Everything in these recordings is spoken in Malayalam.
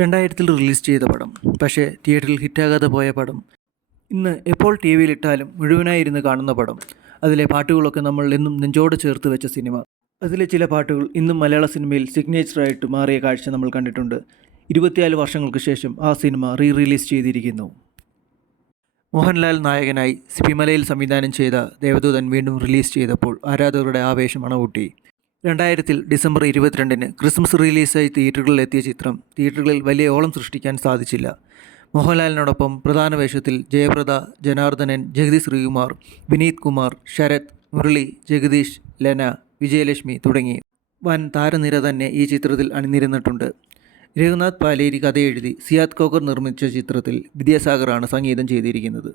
രണ്ടായിരത്തിൽ റിലീസ് ചെയ്ത പടം. പക്ഷേ തിയേറ്ററിൽ ഹിറ്റാകാതെ പോയ പടം. ഇന്ന് എപ്പോൾ ടി വിയിലിട്ടാലും മുഴുവനായി ഇരുന്ന് കാണുന്ന പടം. അതിലെ പാട്ടുകളൊക്കെ നമ്മൾ എന്നും നെഞ്ചോട് ചേർത്ത് വെച്ച സിനിമ. അതിലെ ചില പാട്ടുകൾ ഇന്നും മലയാള സിനിമയിൽ സിഗ്നേച്ചറായിട്ട് മാറിയ കാഴ്ച നമ്മൾ കണ്ടിട്ടുണ്ട്. ഇരുപത്തിനാല് വർഷങ്ങൾക്ക് ശേഷം ആ സിനിമ റീ റിലീസ് ചെയ്തിരിക്കുന്നു. മോഹൻലാൽ നായകനായി സിബിമലയിൽ സംവിധാനം ചെയ്ത ദേവദൂതൻ വീണ്ടും റിലീസ് ചെയ്തപ്പോൾ ആരാധകരുടെ ആവേശം അണകൂട്ടി രണ്ടായിരത്തിൽ ഡിസംബർ ഇരുപത്തിരണ്ടിന് ക്രിസ്മസ് റിലീസായി തിയേറ്ററുകളിൽ എത്തിയ ചിത്രം തിയേറ്ററുകളിൽ വലിയ ഓളം സൃഷ്ടിക്കാൻ സാധിച്ചില്ല. മോഹൻലാലിനോടൊപ്പം പ്രധാന വേഷത്തിൽ ജയപ്രദ ജനാർദ്ദനൻ ജഗതി ശ്രീകുമാർ വിനീത് കുമാർ ശരത് മുരളി ജഗദീഷ് ലെന വിജയലക്ഷ്മി തുടങ്ങി വൻ താരനിര തന്നെ ഈ ചിത്രത്തിൽ അണിനിരന്നിട്ടുണ്ട്. രഘുനാഥ് പാലേരി കഥയെഴുതി സിയാദ് കോക്കർ നിർമ്മിച്ച ചിത്രത്തിൽ വിദ്യാസാഗറാണ് സംഗീതം ചെയ്തിരിക്കുന്നത്.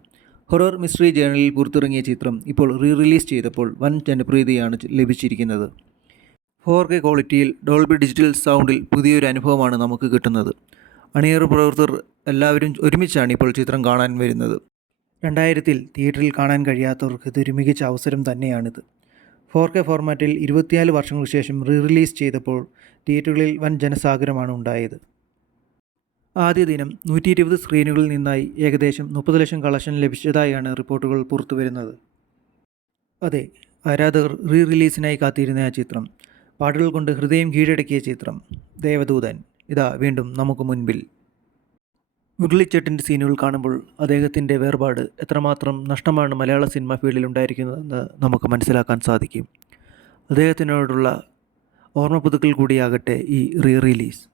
ഹൊറർ മിസ്റ്ററി ജേണലിൽ പുറത്തിറങ്ങിയ ചിത്രം ഇപ്പോൾ റീ റിലീസ് ചെയ്തപ്പോൾ വൻ ജനപ്രീതിയാണ് ലഭിച്ചിരിക്കുന്നത്. ഫോർ കെ ക്വാളിറ്റിയിൽ ഡോൾബി ഡിജിറ്റൽ സൗണ്ടിൽ പുതിയൊരു അനുഭവമാണ് നമുക്ക് കിട്ടുന്നത്. അണിയറ പ്രവർത്തകർ എല്ലാവരും ഒരുമിച്ചാണ് ഇപ്പോൾ ചിത്രം കാണാൻ വരുന്നത്. രണ്ടായിരത്തിൽ തിയേറ്ററിൽ കാണാൻ കഴിയാത്തവർക്ക് ഇതൊരു മികച്ച അവസരം തന്നെയാണിത്. ഫോർ കെ ഫോർമാറ്റിൽ ഇരുപത്തിനാല് വർഷങ്ങൾക്ക് ശേഷം റീ റിലീസ് ചെയ്തപ്പോൾ തിയേറ്ററുകളിൽ വൻ ജനസാഗരമാണ് ഉണ്ടായത്. ആദ്യ ദിനം നൂറ്റി ഇരുപത് സ്ക്രീനുകളിൽ നിന്നായി ഏകദേശം മുപ്പത് ലക്ഷം കളക്ഷൻ ലഭിച്ചതായാണ് റിപ്പോർട്ടുകൾ പുറത്തുവരുന്നത്. അതെ ആരാധകർ റീ റിലീസിനായി കാത്തിരുന്ന ആ ചിത്രം. പാട്ടുകൾ കൊണ്ട് ഹൃദയം കീഴടക്കിയ ചിത്രം. ദേവദൂതൻ. ഇതാ വീണ്ടും നമുക്ക് മുൻപിൽ. മുരളിച്ചേട്ടന്റെ സീനുകൾ കാണുമ്പോൾ അദ്ദേഹത്തിന്റെ വേർപാട് എത്രമാത്രം നഷ്ടമാണ് മലയാള സിനിമ ഫീൽഡിൽ ഉണ്ടായിരിക്കുന്നതെന്ന് നമുക്ക് മനസ്സിലാക്കാൻ സാധിക്കും. അദ്ദേഹത്തിനോടുള്ള ഓർമ്മ പുതുക്കൽ കൂടിയാകട്ടെ ഈ റീ റിലീസ്